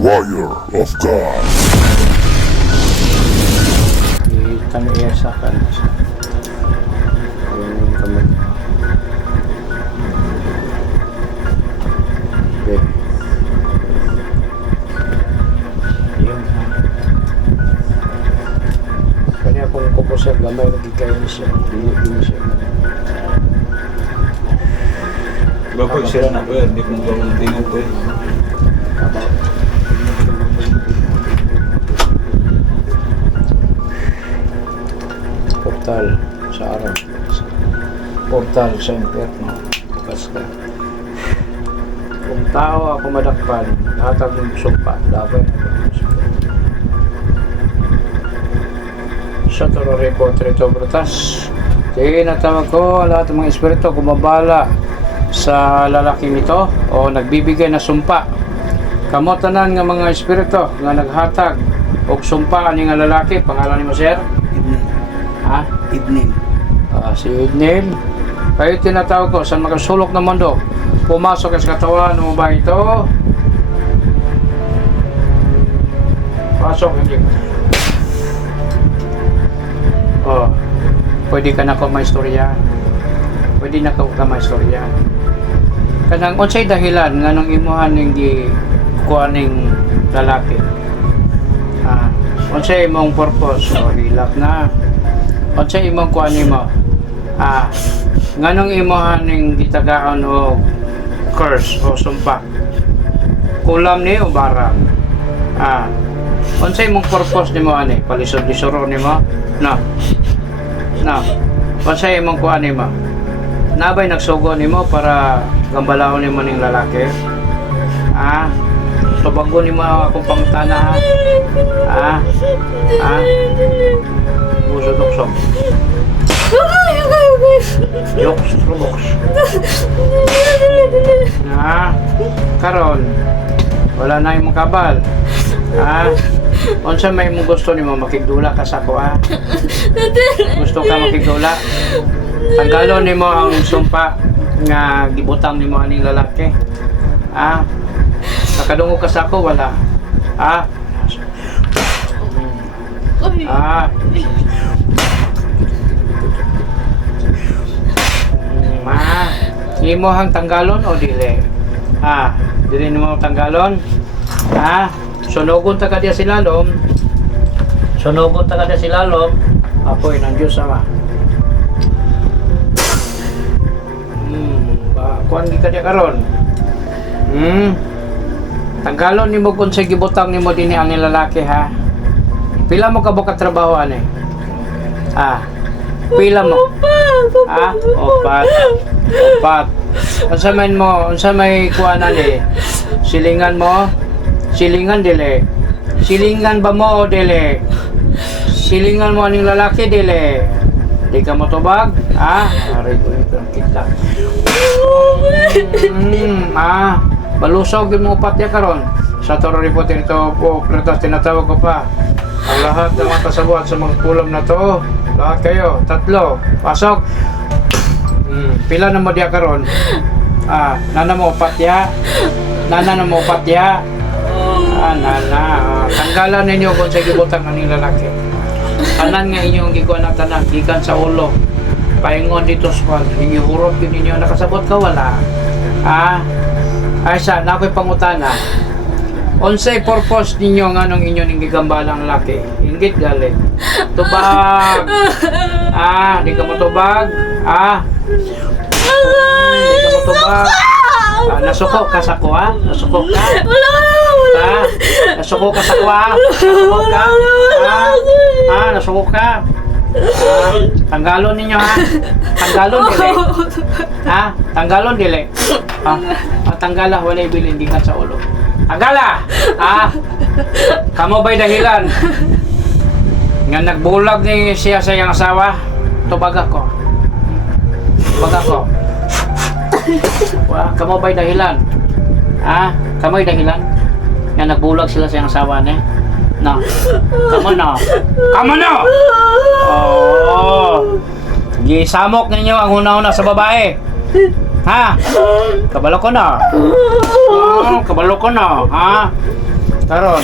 warrior of God. Itaniya sa kanan siya. Ayan yung kamay niya. Okay. Yun ha. Kanya kung kupo siya, gamay nagigkain siya. Dili siya. Bapak siya na po yan, hindi kong gawang tingin po yan. Portal sa araw. Portal sa impyerno. Bukas ka. Kung tao ako madakpan, hatag ng sumpa, dapat sa Torore po, Trito Brutas. Tinatawag ko lahat ng mga espiritu kumabala sa lalaking ito o nagbibigay na sumpa. Kamotanan nga mga espiritu nga naghatag og sumpa ani nga lalaki, pangalan nimo sir? Idnil. Ha? Idnil. Si Idnil. Kayo tinatawag ko sa magasulok ng mundo. Pumasok sa katawan mo ba ito? Pasok hindi. Oh, pwede ka na ko maistorya. Pwede na ka maistorya. Kanang unsay dahilan nga nung imuhan ning kuaning lalaki. Unsay imong purpose o hilak na. Unsay imong kuan nimo? Nganong imuhan ning gitagaon o curse o sumpa? Kulam ni o barang? Unsay imong purpose nimo ani? Palisod-lisuro nimo? No. Unsay imong kuan nimo? Nabay nagsugo nimo para gambalahon nimo ning lalaki? Tubago nimo akong pangutana ha? Gusto duksong. Yoks, ruboks. Karon wala na imong kabal. Unsa may imong gusto nimo makigdula ka sa ako Gusto ka makigdula? Tanggalon nimo ang sumpa nga gibutang nimo aning lalaki. Nakadungog ka sa ako wala. Imo hang tanggalon o dili? Dili nimo tanggalon? Sunugon ta ka diya silalom. Sunugon ta ka diya silalom. Apoy ng Diyos ama. Kuan gi ka diya karon. Tanggalon nimo kung sa gibutang nimo dinhi ang lalaki ha. Pila mo ka buka trabaho ani? Pila mo? Opat. Unsa man mo? Unsa may kuan ani? Silingan mo? Silingan dili. Silingan ba mo o dili? Silingan mo aning lalaki dili. Di ka mo tubag? Aray ko ito ang kita. Balusog yung mga upatya karon. Sa Torore po ito po, Pretas tinatawag ko pa. Ang lahat ng mga kasabuan sa mga kulam na to, lahat kayo, 3, pasok. Pila na mo diya karon? Nana mo upatya? Nana mo upatya? Tanggalan ninyo kung sa gibutang ng lalaki. Tanan nga inyong gikuan na tanan, gikan sa ulo. Paingon dito sa kwan, hurot yun ninyo, nakasabot ka wala. Ay siya, nako'y pangutana. Unsay purpose ninyo nga nung inyo ning gigambalang laki? Inggit galing. Tubag. Di ka mo tubag? Di ka mo tubag? Nasuko ka sa ko Nasuko ka? Nasuko ka sa ko Nasuko ka? Nasuko ka? Tanggalon ninyo Tanggalon dili. Tanggalon dili. Tanggala wala ibilin di ka sa ulo. Tanggala. Kamo ba'y dahilan nga nagbulag ni siya sa iyang asawa? Tubag ako. Kamo ba'y dahilan? Kamo'y dahilan nga nagbulag sila sa iyang asawa ni? No. Kamo no. Gisamok ninyo ang una-una sa babae. Kabalo ko na. Karon,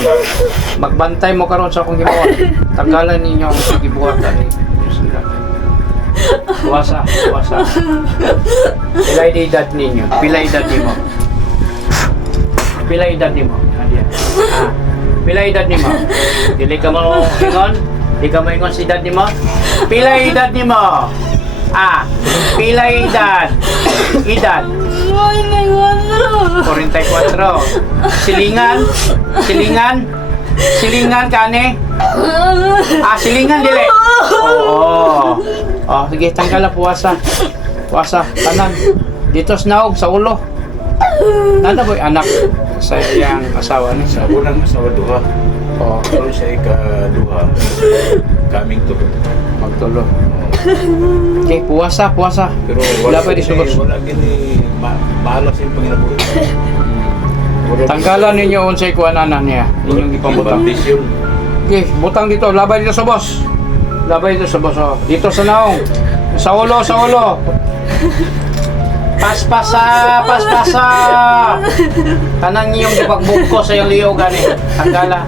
magbantay mo karon sa akong gibuhat. Tanggalan ninyo ang sa gibuhatan ni sila. Puwasa. Pila edad ninyo? Pila edad nimo? Pila edad nimo? Nadia. Pila edad nimo? Dili ka mo ingon? Di ka mo ingon si edad nimo? Pila edad nimo? Pila edad? Edad? 44. Silingan kani? Silingan dili. Oo. Sige, tanggal puwasa. Tanan. Dito sa naog sa ulo. Nana boy anak sa iyang asawa ni. Sa unang asawa duha. Pero sa ika-duha, kaming tulo. Magtulo. Okay, puwasa. Pero Wala pa di sugos. Wala gini mahalas yung panginabuhi. Tanggalan ninyo unsay kuananan niya. Inyong ipambutang. Baptisyon. Okay, butang dito. Labay dito sa boss. Dito sa naong. Sa ulo. Paspasa. Tanang iyong ipagbugko sa iyong liyo gani. Tanggala.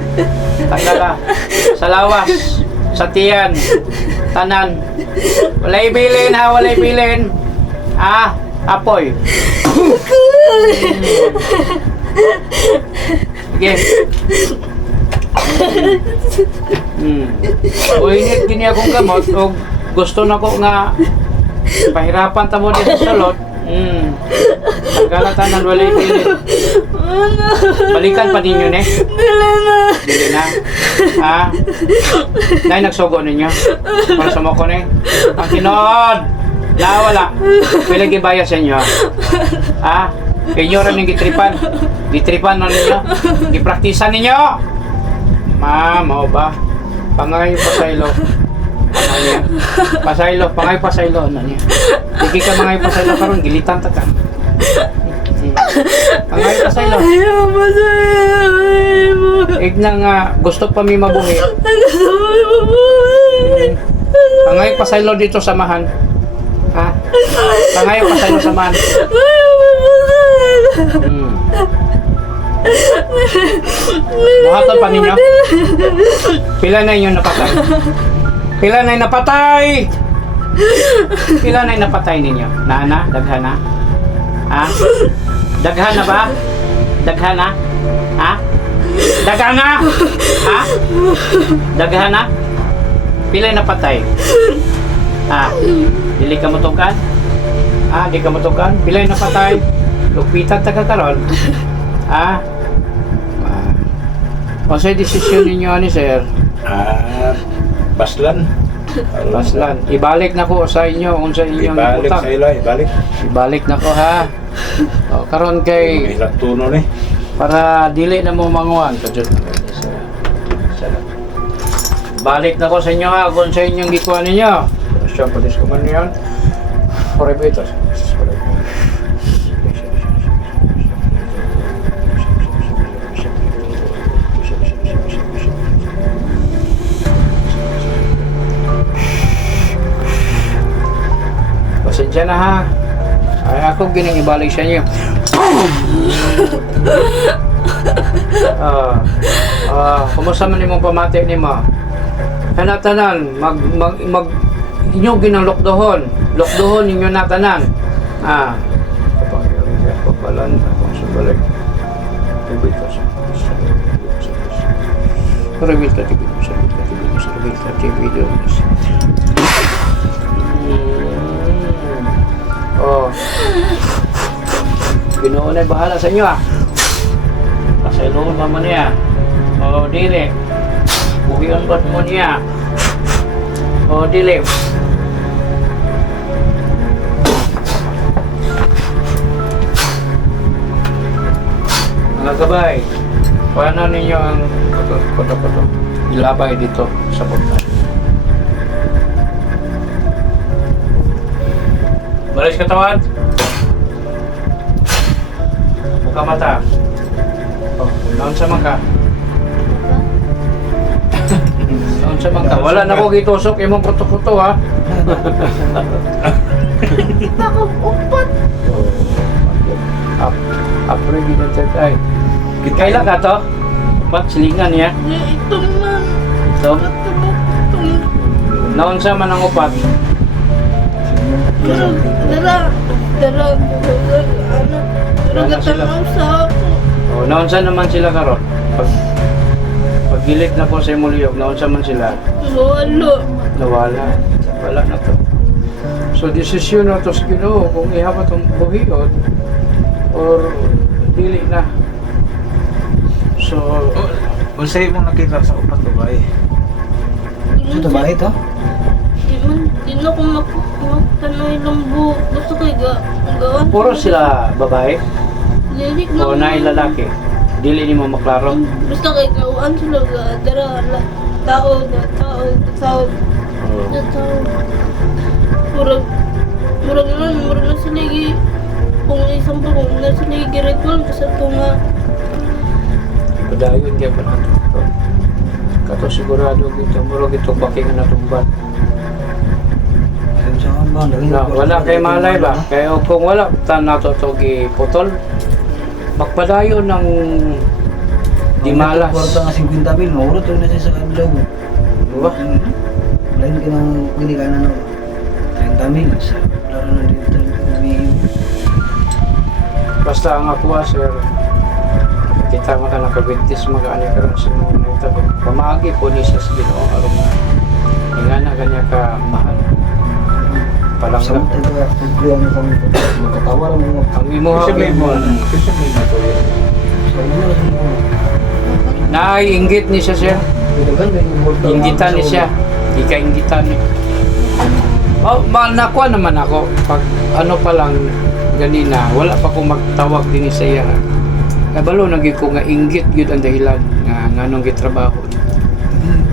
Sa lawas. Sa tiyan. Tanan. Walay bilin. Apoy. Okay. Init gini akong gamot o gusto na ko nga pahirapan ta mo dito sa sulod. Tanggalatan ng walay pilit. Balikan pa ninyo ne? Dili na. Nay nagsugo ninyo. Para sa moko ne. Ang tinod. Wala. Pila gibaya sa inyo. Inyo rin yung gitripan na ninyo. Gipraktisan ninyo. Mao ba? Pangay pasaylo. Pangay pasaylo na niya. Sige ka mangay pasaylo karon gilitan ta ka. Pangay pasaylo. Igna nga gusto pa mi mabuhi. Pangay pasaylo dito samahan. Pangay pasaylo samahan. Buhatan pa ninyo. Pila na yung napatay? Pila na yung napatay ninyo? Nana? Daghana? Daghana ba? Daghana? Daghana? Pila yung napatay? Dili ka mutukan? Di ka mutukan? Pila yung napatay? Lugpitan ta ka karon? O sa desisyon ninyo ni sir? Baslan. Ibalik na ko sa inyo kung sa inyong Ibalik utang. sa ila, ibalik. Ibalik na ko ha. Karon kay May tuno ni. para dili na mo manguan. Balik na ko sa inyo ha kung sa inyong gikuha ninyo. Siya pa ko man yan. Forever. Pasensya na ha. Ay ako gining ibalik sa inyo. Kumusta man imong pamati nimo? Tanan mag inyo ginang lokdohon ninyo na tanan. Papalan akong subalik. Revit ka video. Ginoo na bahala sa inyo Pasayloon mo niya. Dili. Buhiyon ba't mo niya. Dili. Mga gabay, paano ninyo ang koto-koto ilabay dito sa portal? Balis katawan. Buka mata. Naon sa man ka? Naon sa man ka? Wala na ko gitusok imong koto-koto ha. Nakapupot. Apre ginatay. Kailan ka to? Upat, silingan niya. Ito man. Ito. Itong. Naunsa man ang upat. Dara. Ano? Wala na sila. Gatanaw sa ako. O, naunsa naman sila karon. Paggilit na po sa imuliyog, naunsa man sila. Walo. Nawala. Wala na to. So, desisyon na to sa Ginoo kung ihapa itong buhiot or dili na. So, Kung sa'yo mong nakita sa upat babae, Ito ba ito? Di na ko magtanay lang buhok. Gusto ko gawan. puro sila babae Lilik o na lalaki. Dili ni mo maklaro. Basta kay gawan sila dara tao. Murag na sila kung isang pa kung na sila ritual sa tunga. Padayon kaya pa nato. Kato sigurado dito. Murag ito baking na tumban. Na, wala kay malay ba? Kaya kung wala, tan nato ito putol. Magpadayon ng di malas. Kwarta nga 50 mil, maurot na siya sa kabilaw. Diba? Lain ka nang pili ka na 30 mil. Laro na dito. Basta ang ako sir, kita maka nakabintis makaani karon sa mga nagtabo. Pamagi po ni sa Ginoo aron nga ingana kanya ka mahal. Sa Palangga. mga tayo, pagkulang mo kami. Magkatawa lang mo. Ang imuha kasi may mo, kasi may na to yun. Sa inyo lang mo. naiinggit ni siya sir. Inggitan ni siya. Di ka inggitan ni. Oh, nakuha naman ako. Pag ano pa lang ganina, wala pa ko magtawag din sa iya. Kabalo naging ko nga inggit gyud ang dahilan nga nganong gitrabaho.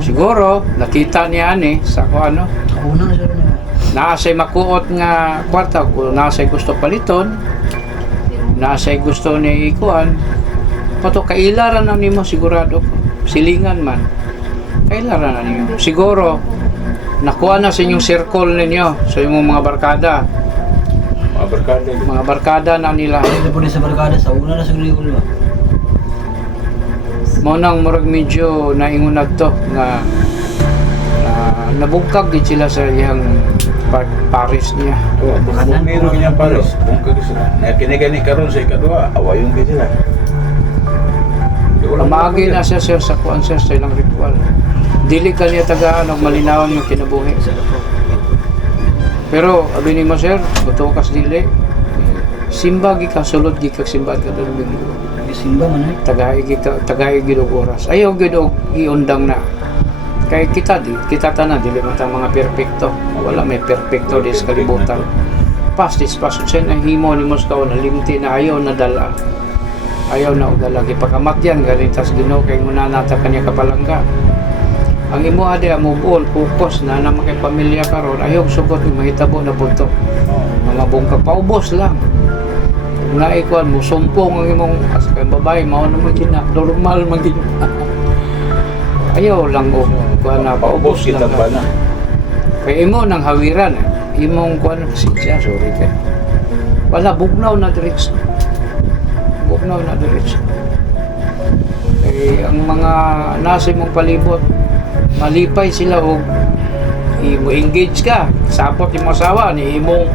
Siguro nakita niya ani sa ko ano, Ako na siya rin. naasay makuot nga kwarta ko, naasay gusto paliton, naasay gusto ni ikuan. Pato kailaran na nimo sigurado ko. Silingan man. Kailaran na nimo. Siguro nakuha na sa inyong circle ninyo, sa inyong mga barkada. Mga barkada yun. Mga barkada na nila. Ito po din sa barkada. Sa una na sa Grigol ba? Mo nang murag medyo naingunag to nga nabungkag gid sila sa iyang Paris niya. Oo, kung meron kanyang pares, kung kagusto na kinigani karon sa ikadua, awayon ka sila. Pamagi na siya sir sa kuan sir sa ilang ritual. Dili ka niya tagaan og malinawan yung kinabuhi. Pero abi ni mo sir, butukas dili. Simba gi ka sulod gi ka simba ka dili. Simba man eh. Tagay gid og oras. Ayaw gid og iundang na. Kay kita tanan dili man ta mga perpekto. Wala may perpekto di sa kalibutan. Pastis pasod siya na himo ni mo sa na limti na ayaw na dala. Ayaw na og dala gipakamatyan galing tas Ginoo kay muna nata kanya kapalangga. Ang imo ade mo buol focus na na makay pamilya karon ayaw sugot ni mahitabo na bunto. Mga bungkag paubos lang. Kung naikuan mo sumpong ang imong as kay babae mao na magina normal magina. Ayaw lang o kuan na paubos kita lang. pa na. Kay imo nang hawiran imong kuan siya sorry kay. Wala bugnaw na diretso. Bugnaw na diretso. Kay ang mga nasa imong palibot malipay sila og imo engage ka sapot imong asawa ni imong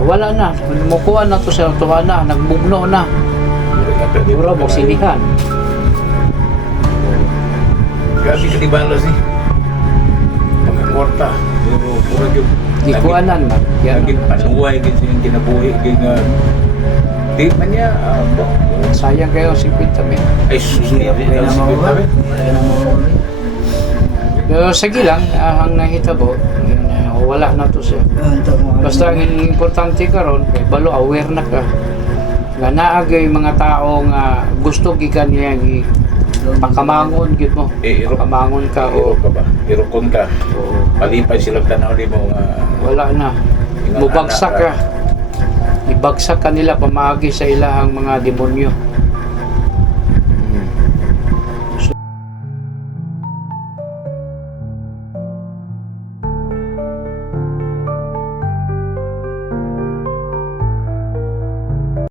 wala na mukuha na to sa tuwana nagbugno na puro mo silihan Gabi ka di balas eh. Pagkakwarta. Pero murag yung gikuanan man yan lagi panuway kasi yung kinabuhi kaya nga di man niya sayang kayo 50 mil ay susunod Kaya din na ang mawala. sikreto. Kaya na mawala. pero sige lang ang nahitabo yun, wala na to siya Ito mga. basta ang importante karon kay balo aware na ka nga naagay mga tao nga gusto gikan niya pakamangon gid mo pakamangon ka Hiro o ka ba? Hirokon ka. Palipay silang tanaw ni mo nga wala na mubagsak ka ibagsak ka nila pamagi sa ilahang mga demonyo